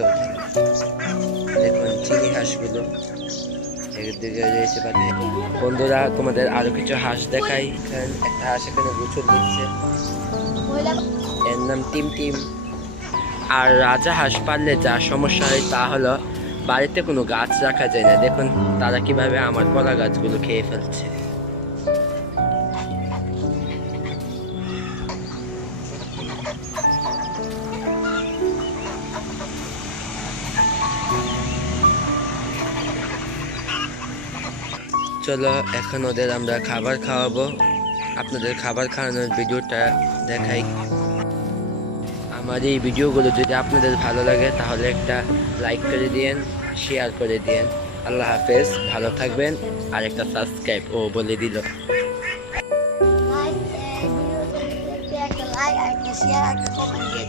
কবুতর, দেখুন চিনি হাঁসগুলো একদিকে রয়েছে পাখি। বন্ধুরা তোমাদের আরো কিছু হাঁস দেখাই। একটা হাঁস এখানে গোসল দিচ্ছে, এর নাম টিম টিম। আর রাজা হাঁস পাললে যা সমস্যা হয় তা হলো বাড়িতে কোনো গাছ রাখা যায় না। দেখুন তারা কিভাবে আমার কলা গাছগুলো খেয়ে ফেলছে। চলো এখন ওদের আমরা খাবার খাওয়াবো। আপনাদের খাবার খাওয়ানোর ভিডিওটা দেখাই। আমার এই ভিডিওগুলো যদি আপনাদের ভালো লাগে তাহলে একটা লাইক করে দিয়েন, শেয়ার করে দিয়েন। আল্লাহ হাফেজ, ভালো থাকবেন। আর একটা সাবস্ক্রাইব ও বলে দিল। লাইক, ভিডিওতে একটা লাইক, একটা শেয়ার, একটা কমেন্ট দিয়ে